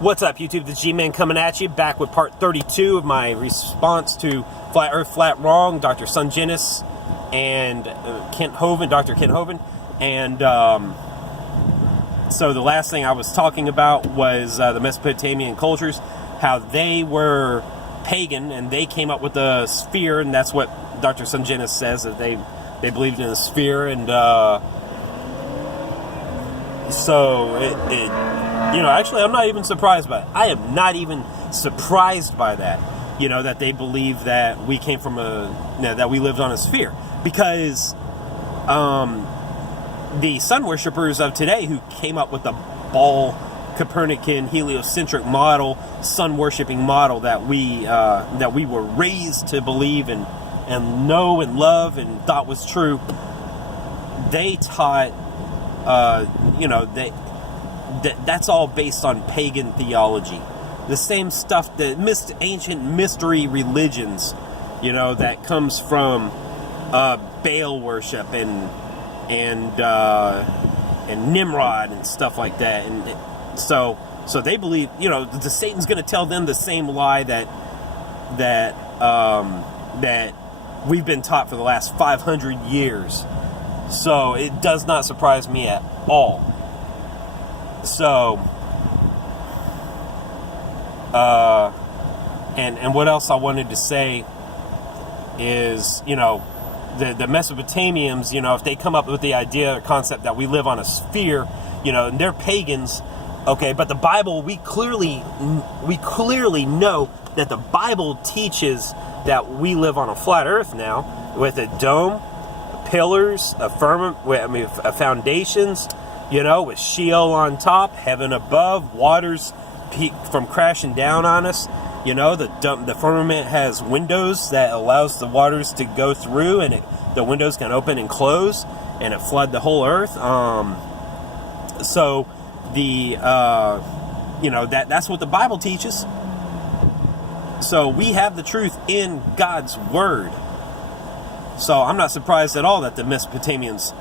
What's up, YouTube? The G-Man coming at you, back with part 32 of my response to Flat Earth, Flat Wrong, Dr. Sungenis and Dr. Kent Hovind. And so the last thing I was talking about was the Mesopotamian cultures, how they were pagan and they came up with the sphere, and that's what Dr. Sungenis says, that they believed in the sphere. And so actually, I'm not even surprised by it. I am not even surprised by that. That they believe that we came from that we lived on a sphere, because the sun worshippers of today, who came up with the ball Copernican heliocentric model, sun worshipping model that we were raised to believe and know and love and thought was true, they taught that's all based on pagan theology. The same stuff, the ancient mystery religions, that comes from Baal worship and Nimrod and stuff like that. And so they believe, the Satan's going to tell them the same lie that we've been taught for the last 500 years. So it does not surprise me at all. So, and what else I wanted to say is, the Mesopotamians, if they come up with the idea or concept that we live on a sphere, and they're pagans, okay, but the Bible, we clearly know that the Bible teaches that we live on a flat earth now, with a dome, pillars, foundations, with Sheol on top, heaven above, waters from crashing down on us. The firmament has windows that allows the waters to go through, and the windows can open and close, and it flood the whole earth. So that's what the Bible teaches. So we have the truth in God's word. So I'm not surprised at all that the Mesopotamians,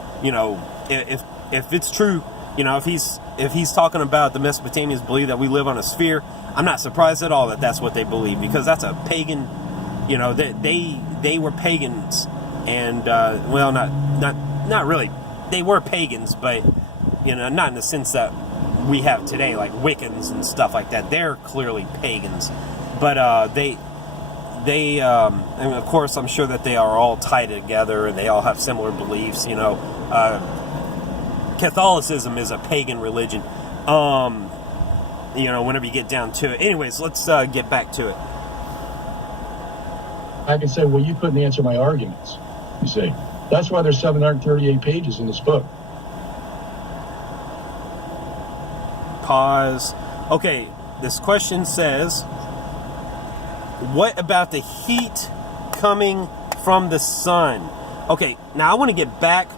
if it's true, if he's talking about the Mesopotamians believe that we live on a sphere, I'm not surprised at all that that's what they believe, because that's a pagan, they were pagans, and not really, they were pagans, but not in the sense that we have today, like Wiccans and stuff like that. They're clearly pagans, but and of course, I'm sure that they are all tied together and they all have similar beliefs. Catholicism is a pagan religion. Whenever you get down to it. Anyways, let's get back to it. I can say, well, you couldn't answer my arguments. You see, that's why there's 738 pages in this book. Pause. Okay, this question says, what about the heat coming from the sun? Okay, now I want to get back.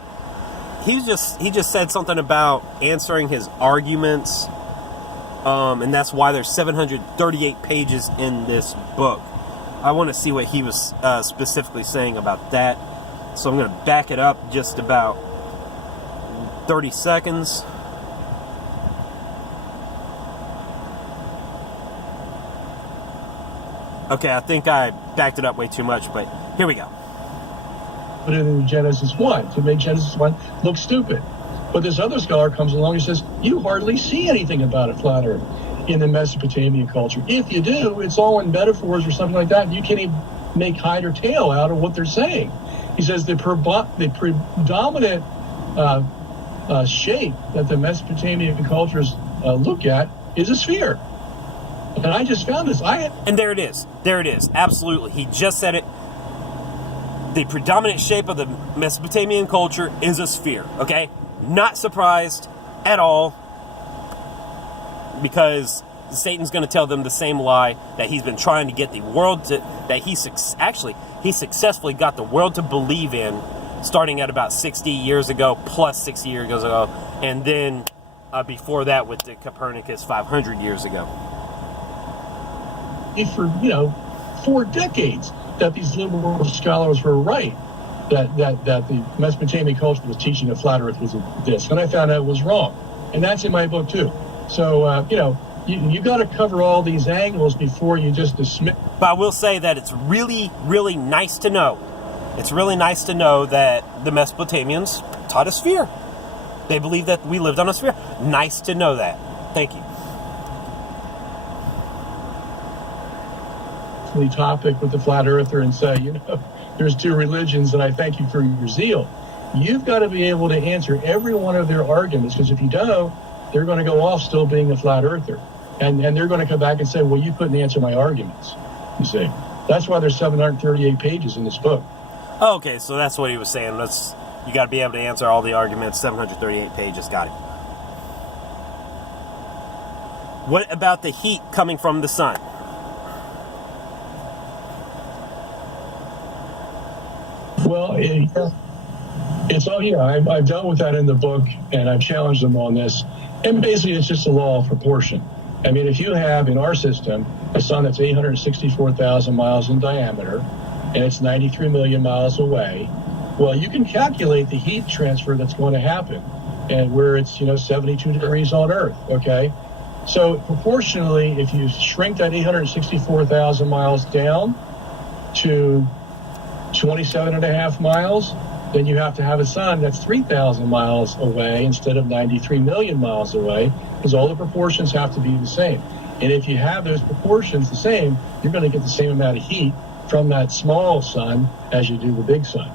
He just said something about answering his arguments, and that's why there's 738 pages in this book. I want to see what he was specifically saying about that. So I'm going to back it up just about 30 seconds. Okay, I think I backed it up way too much, but here we go. Put it in Genesis 1 to make Genesis 1 look stupid. But this other scholar comes along and says, you hardly see anything about a flat earth in the Mesopotamian culture. If you do, it's all in metaphors or something like that, and you can't even make hide or tail out of what they're saying. He says the predominant shape that the Mesopotamian cultures look at is a sphere. And I just found this. And there it is. There it is. Absolutely. He just said it. The predominant shape of the Mesopotamian culture is a sphere. Okay? Not surprised at all, because Satan's going to tell them the same lie that he's been trying to get the world to, that he successfully got the world to believe in, starting at about 60 years ago, plus 60 years ago, and then before that with the Copernicus 500 years ago. For 4 decades that these liberal scholars were right, that the Mesopotamian culture was teaching a flat earth was a disc, and I found out it was wrong, and that's in my book too. So you got to cover all these angles before you just dismiss. But I will say that it's really, really nice to know. It's really nice to know that the Mesopotamians taught a sphere. They believe that we lived on a sphere. Nice to know that. Thank you. The topic with the flat earther and say, there's two religions, and I thank you for your zeal. You've got to be able to answer every one of their arguments, because if you don't, they're going to go off still being a flat earther. And they're going to come back and say, well, you couldn't answer my arguments, you see. That's why there's 738 pages in this book. Okay, so that's what he was saying. You got to be able to answer all the arguments. 738 pages. Got it. What about the heat coming from the sun? Well, it's all, I've dealt with that in the book, and I've challenged them on this. And basically, it's just a law of proportion. I mean, if you have, in our system, a sun that's 864,000 miles in diameter, and it's 93 million miles away, well, you can calculate the heat transfer that's going to happen, and where it's, 72 degrees on Earth, okay? So proportionally, if you shrink that 864,000 miles down to 27 and a half miles, then you have to have a sun that's 3,000 miles away instead of 93 million miles away, because all the proportions have to be the same. And if you have those proportions the same, you're going to get the same amount of heat from that small sun as you do the big sun.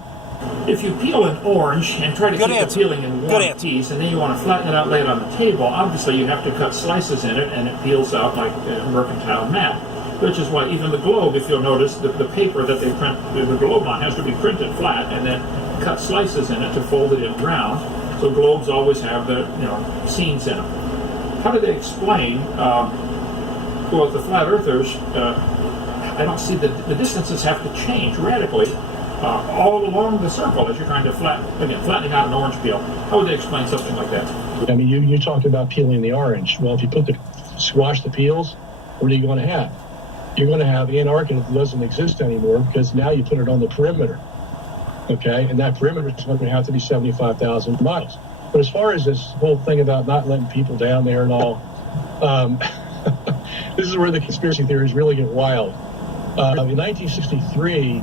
If you peel an orange and try to keep the peeling in one piece, and then you want to flatten it out, lay it on the table, obviously you have to cut slices in it, and it peels out like a mercantile map. Which is why even the globe, if you'll notice, the paper that they print the globe on has to be printed flat and then cut slices in it to fold it in round. So globes always have the seams in them. How do they explain? Well, the flat earthers, I don't see the distances have to change radically all along the circle as you're trying to flattening out an orange peel. How would they explain something like that? I mean, you talked about peeling the orange. Well, if you squash the peels, what are you going to have? You're going to have Antarctica that doesn't exist anymore, because now you put it on the perimeter, okay? And that perimeter is going to have to be 75,000 miles. But as far as this whole thing about not letting people down there and all, this is where the conspiracy theories really get wild. In 1963,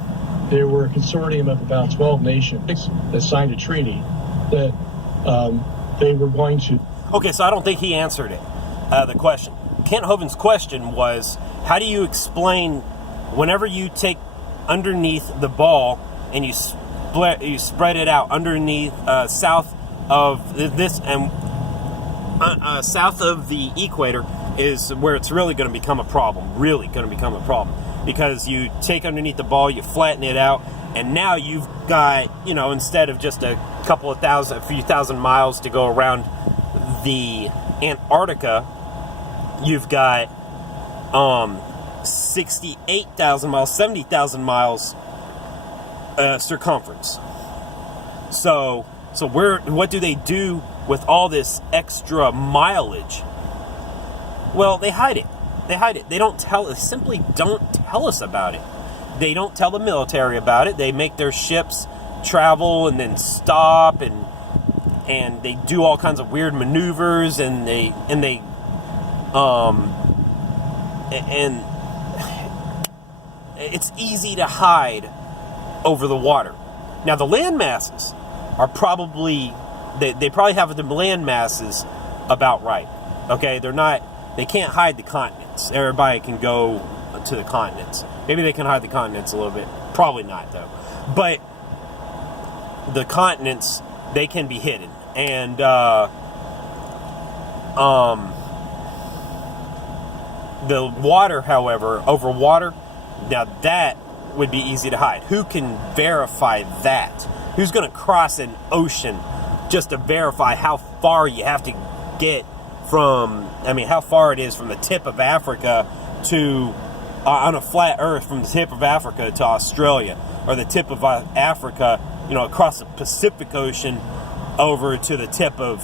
there were a consortium of about 12 nations that signed a treaty that they were going to... Okay, so I don't think he answered it, the question. Kent Hovind's question was, how do you explain whenever you take underneath the ball and you spread it out underneath south of this and south of the equator is where it's really going to become a problem, because you take underneath the ball, you flatten it out, and now you've got, instead of just a few thousand miles to go around the Antarctica, you've got 68,000 miles, 70,000 miles circumference. So what do they do with all this extra mileage? Well, they hide it. They simply don't tell us about it. They don't tell the military about it. They make their ships travel and then stop, and they do all kinds of weird maneuvers, and it's easy to hide over the water. Now, the land masses are probably, they probably have the land masses about right. Okay, they can't hide the continents. Everybody can go to the continents. Maybe they can hide the continents a little bit. Probably not, though. But the continents, they can be hidden. And the water, however, over water, now that would be easy to hide. Who can verify that? Who's going to cross an ocean just to verify how far you have to get how far it is from the tip of Africa to, on a flat earth, from the tip of Africa to Australia, or the tip of Africa, across the Pacific Ocean over to the tip of,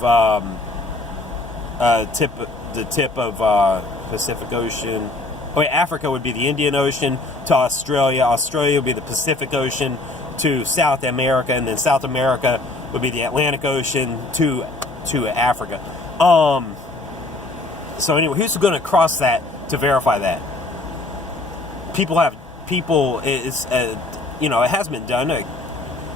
Pacific Ocean. Oh, wait, Africa would be the Indian Ocean to Australia. Australia would be the Pacific Ocean to South America, and then South America would be the Atlantic Ocean to Africa. So anyway, who's going to cross that to verify that? It has been done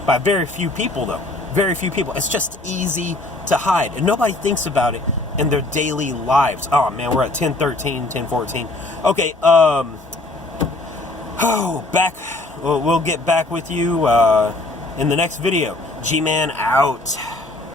by very few people, though. Very few people. It's just easy to hide, and nobody thinks about it in their daily lives. Oh man, we're at 10:13, 10:14. Okay, we'll get back with you in the next video. G-Man out.